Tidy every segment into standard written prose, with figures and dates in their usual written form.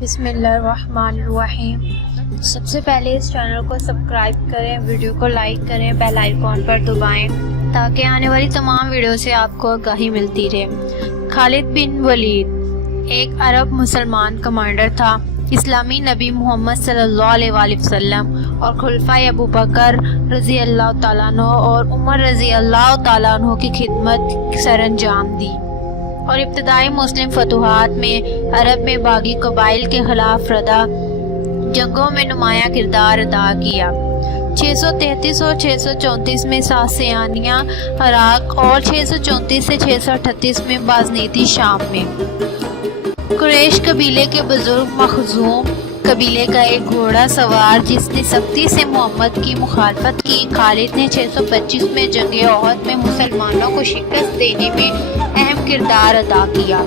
بسم اللہ الرحمن الرحیم۔ سب سے پہلے اس چینل کو سبسکرائب کریں، ویڈیو کو لائک کریں، بیل آئیکن پر دبائیں تاکہ آنے والی تمام ویڈیو سے آپ کو آگاہی ملتی رہے۔ خالد بن ولید ایک عرب مسلمان کمانڈر تھا۔ اسلامی نبی محمد صلی اللہ علیہ وآلہ وسلم اور خلفائے ابو بکر رضی اللہ تعالیٰ عنہ اور عمر رضی اللہ تعالیٰ عنہ کی خدمت سر انجام دی اور ابتدائی مسلم فتوحات میں عرب میں باغی قبائل کے خلاف ردہ جنگوں میں نمایاں کردار ادا کیا۔ 633 اور 634 میں ساسانیہ عراق اور 634 سے 638 میں بازنطینی شام میں۔ قریش قبیلے کے بزرگ مخزوم قبیلے کا ایک گھوڑا سوار جس نے سختی سے محمد کی مخالفت کی، خالد نے 625 میں جنگ احد میں مسلمانوں کو شکست دینے میں اہم کردار ادا کیا۔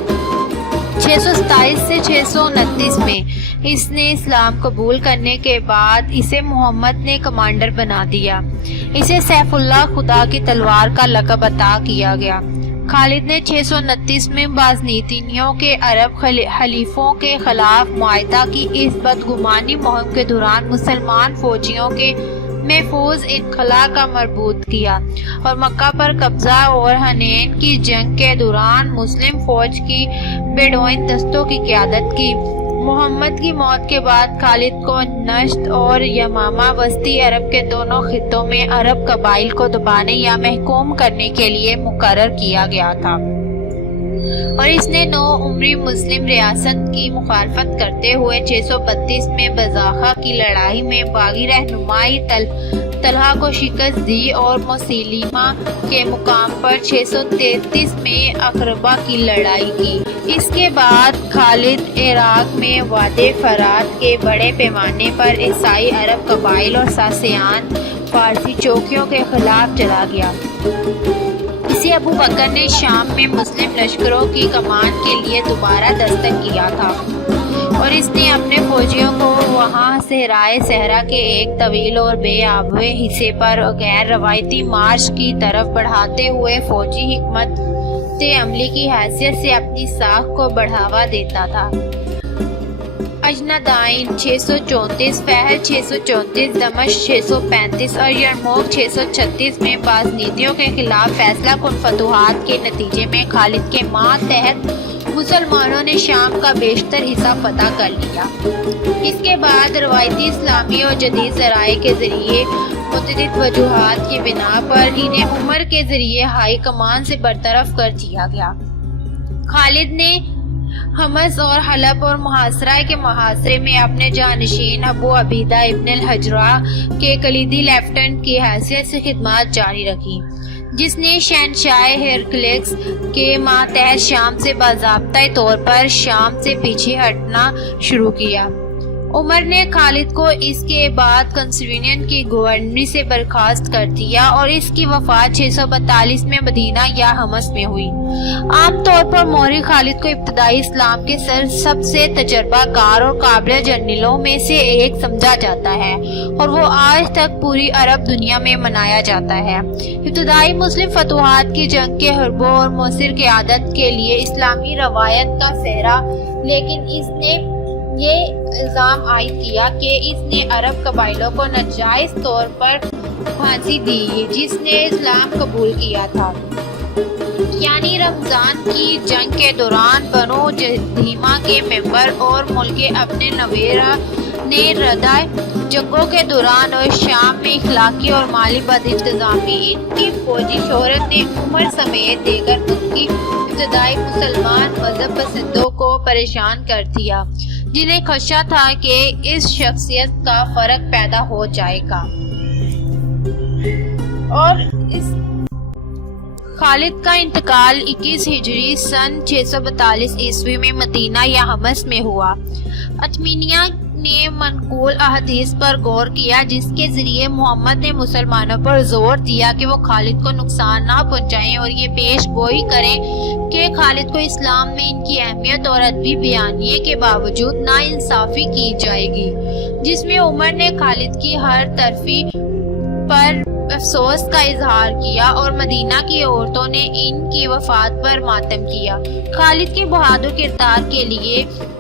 627 سے 629 میں اس نے اسلام قبول کرنے کے بعد اسے محمد نے کمانڈر بنا دیا۔ اسے سیف اللہ خدا کی تلوار کا لقب عطا کیا گیا۔ خالد نے 629 میں بازنطینیوں کے عرب حلیفوں کے خلاف معاہدہ کی اس بدگمانی مہم کے دوران مسلمان فوجیوں کے محفوظ انخلا کا مربوط کیا اور مکہ پر قبضہ اور حنین کی جنگ کے دوران مسلم فوج کی بیڈوئن دستوں کی قیادت کی۔ محمد کی موت کے بعد خالد کو نجد اور یمامہ وسطی عرب کے دونوں خطوں میں عرب قبائل کو دبانے یا محکوم کرنے کے لیے مقرر کیا گیا تھا اور اس نے 9 عمری مسلم ریاست کی مخالفت کرتے ہوئے 632 میں بزاخہ کی لڑائی میں باغی رہنمائی طلحہ کو شکست دی اور مسیلمہ کے مقام پر 633 میں اقربہ کی لڑائی کی۔ اس کے بعد خالد عراق میں وادی فرات کے بڑے پیمانے پر عیسائی عرب قبائل اور ساسان فارسی چوکیوں کے خلاف چلا گیا۔ اسے ابو بکر نے شام میں مسلم لشکروں کی کمان کے لیے دوبارہ دستک کیا تھا اور اس نے اپنے فوجیوں کو وہاں صحرائے صحرا کے ایک طویل اور بے آبوے حصے پر غیر روایتی مارچ کی طرف بڑھاتے ہوئے فوجی حکمت عملی کی حیثیت سے اپنی ساکھ کو بڑھاوا دیتا تھا۔ اجنادائن 634، فہر 634، دمشق 635 اور یرموک 636 میں بازنطینیوں کے خلاف فیصلہ کن فتوحات کے نتیجے میں خالد کے ماتحت مسلمانوں نے شام کا بیشتر حصہ فتح کر لیا۔ اس کے بعد روایتی اسلامی اور جدید ذرائع کے ذریعے متعدد وجوہات کی بنا پر انہیں عمر کے ذریعے ہائی کمان سے برطرف کر دیا گیا۔ خالد نے حمص اور حلب اور محاصرہ کے محاصرے میں اپنے جانشین ابو عبیدہ ابن الحجراء کے کلیدی لیفٹننٹ کی حیثیت سے خدمات جاری رکھی، جس نے شہنشاہ ہرقلیس کے ماتحت شام سے باضابطہ طور پر شام سے پیچھے ہٹنا شروع کیا۔ عمر نے خالد کو اس کے بعد کنسرینین کی گورنری سے برخاست کر دیا اور اس کی وفات 642 میں مدینہ یا حمص میں ہوئی۔ عام طور پر موری خالد کو ابتدائی اسلام کے سب سے تجربہ کار اور قابل جرنیلوں میں سے ایک سمجھا جاتا ہے اور وہ آج تک پوری عرب دنیا میں منایا جاتا ہے۔ ابتدائی مسلم فتوحات کی جنگ کے حربوں اور مؤثر قیادت کے لیے اسلامی روایت کا سہرا، لیکن اس نے یہ الزام عائد کیا کہ اس نے عرب قبائلوں کو ناجائز طور پر پھانسی دی جس نے اسلام قبول کیا تھا، یعنی رمضان کی جنگ کے دوران بنو جذیمہ کے ممبر اور ملک ابن نویرہ نے ردہ جنگوں کے دوران اور شام میں اخلاقی اور مالی بد انتظامی ان کی فوجی شہرت نے عمر سمیت دیگر ان کی ابتدائی مسلمان مذہب پسندوں کو پریشان کر دیا، جنہیں خدشہ تھا کہ اس شخصیت کا فرق پیدا ہو جائے گا اور اس خالد کا انتقال 21 ہجری سن 642 عیسوی میں مدینہ یا حمص میں ہوا۔ اطمینیہ نے منقول احادیث پر غور کیا جس کے ذریعے محمد نے مسلمانوں پر زور دیا کہ وہ خالد کو نقصان نہ پہنچائیں اور یہ پیش گوئی کریں کہ خالد کو اسلام میں ان کی اہمیت اور ادبی بیانیے کے باوجود ناانصافی کی جائے گی، جس میں عمر نے خالد کی ہر طرفی پر افسوس کا اظہار کیا اور مدینہ کی عورتوں نے ان کی وفات پر ماتم کیا۔ خالد کے بہادر کردار کے لیے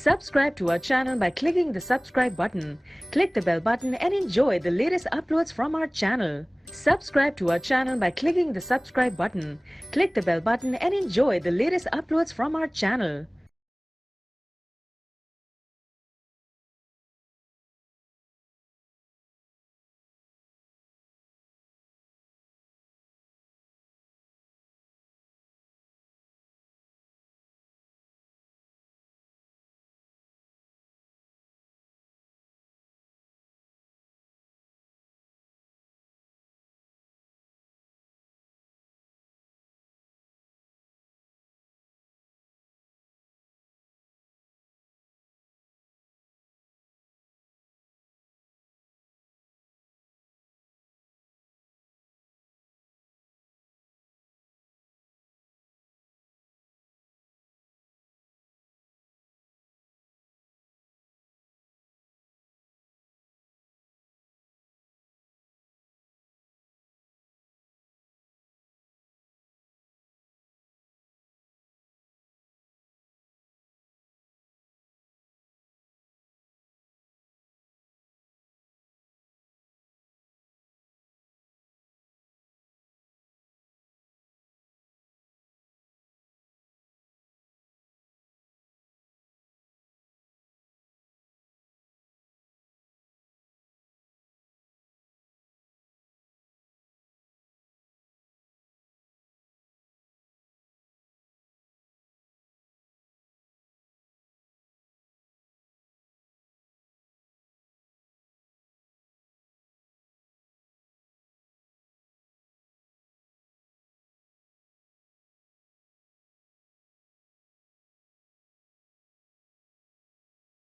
Subscribe to our channel by clicking the subscribe button. Click the bell button and enjoy the latest uploads from our channel. Subscribe to our channel by clicking the subscribe button. Click the bell button and enjoy the latest uploads from our channel.